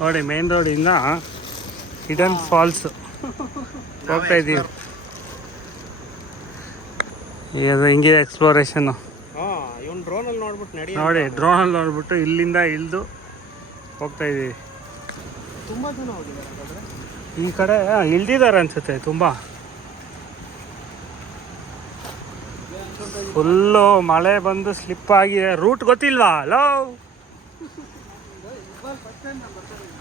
ನೋಡಿ ಮೇನ್ ರೋಡಿಂದ hidden falls ಹೋಗ್ತಾ ಇದ್ದೀವಿ. ಇದು ಹಿಂಗಿದೆ ಎಕ್ಸ್ಪ್ಲೋರೇಷನ್ನು. ನೋಡಿ ಡ್ರೋನಲ್ಲಿ ನೋಡ್ಬಿಟ್ಟು ಇಲ್ಲಿಂದ ಇಳಿದು ಹೋಗ್ತಾ ಇದ್ದೀವಿ. ಈ ಕಡೆ ಇಳ್ದಿದ್ದಾರೆ ಅನ್ಸುತ್ತೆ ತುಂಬ. ಫುಲ್ಲು ಮಳೆ ಬಂದು ಸ್ಲಿಪ್ ಆಗಿದೆ. ರೂಟ್ ಗೊತ್ತಿಲ್ವಾ? ಹಲೋ,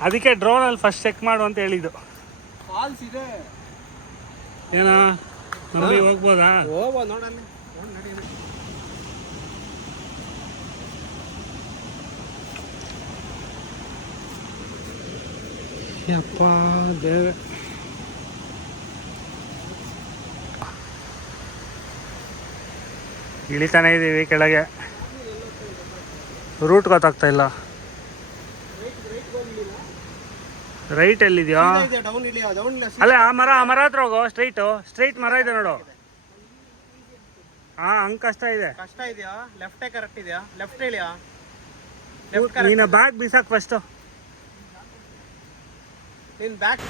ಅದಕ್ಕೆ ಡ್ರೋನಲ್ಲಿ ಫಸ್ಟ್ ಚೆಕ್ ಮಾಡು ಅಂತ ಹೇಳಿದ್ದು. ಏನ ನೋಡಿ ಹೋಗ್ಬೋದಾ? ಯಪ್ಪ ದೇವ್ರೆ. ಇಳಿತಾನೆ ಇದ್ದೀವಿ ಕೆಳಗೆ. ರೂಟ್ ಗೊತ್ತಾಗ್ತಾ ಇಲ್ಲ. ರೈಟ್ ಎಲ್ಲಿದೆಯಾ? ಅಲ್ಲೇ ಆ ಮರ ಹತ್ರ ಹೋಗೋ. ಸ್ಟ್ರೈಟ್ ಮರ ಇದೆ ನೋಡು. ಹಾ, ಹಂಗೆ ಕಷ್ಟ ಇದೆಯಾ? ಲೆಫ್ಟ್ ಕರೆಕ್ಟ್ ಇದೆಯಾ? ಲೆಫ್ಟ್ ಹೇಳಿಯಾ? ನೀನು ಬ್ಯಾಗ್ ಬೀಸಾಕ್ ಫಸ್ಟು.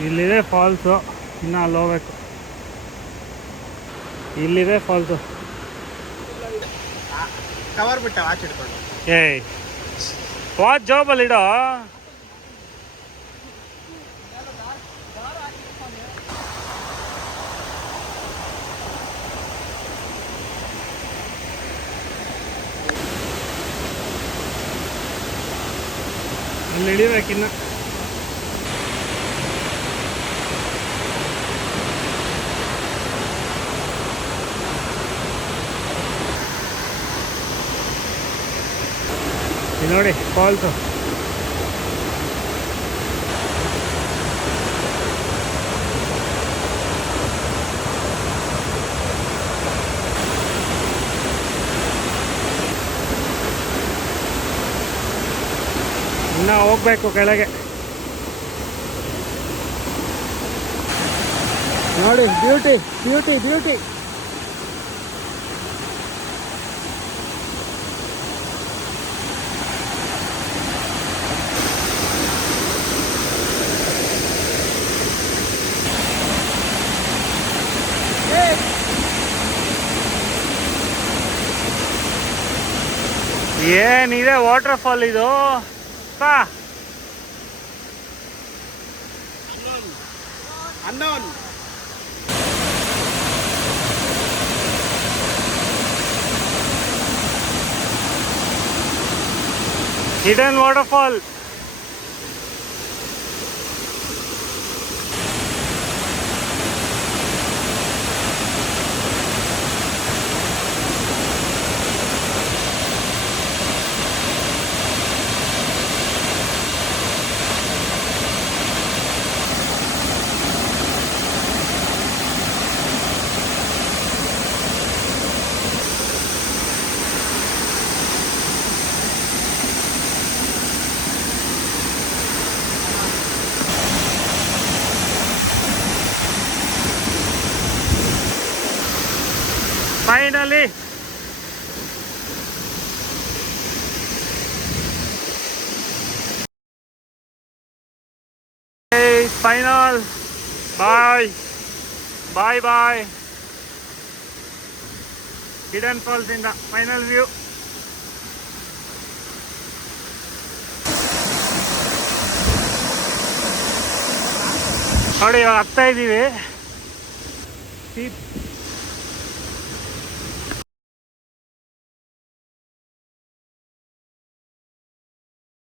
ಇಲ್ಲಿದೆ ಫಾಲ್ಸು. ಇನ್ನು ಅಲ್ಲಿ ಹೋಗ್ಬೇಕು. ಇಲ್ಲಿದೆ ಫಾಲ್ಸು. ಕವರ್ ಬಿಟ್ಟ ವಾಚ್ ಹಿಡ್ಕೊಂಡು. ಏಯ್, ವಾಚ್ ಜಾಬಲ್ಲಿ ಇಡೋ. ಅಲ್ಲಿ ಹಿಡಿಬೇಕಿನ್ನ. ನೋಡಿ ಫಾಲ್ಸು. ಇನ್ನು ಹೋಗ್ಬೇಕು ಕೆಳಗೆ. ನೋಡಿ ಬ್ಯೂಟಿ ಬ್ಯೂಟಿ ಬ್ಯೂಟಿ. ಏನಿದೆ ವಾಟರ್ ಫಾಲ್ ಇದು. ಬಾ. Hidden water fall. Finally, hey, final. Bye, bye, bye. Hidden Falls in the final view. ನೋಡಿ ಇವಾಗ ಹತ್ತಾ ಇದ್ದೀವಿ.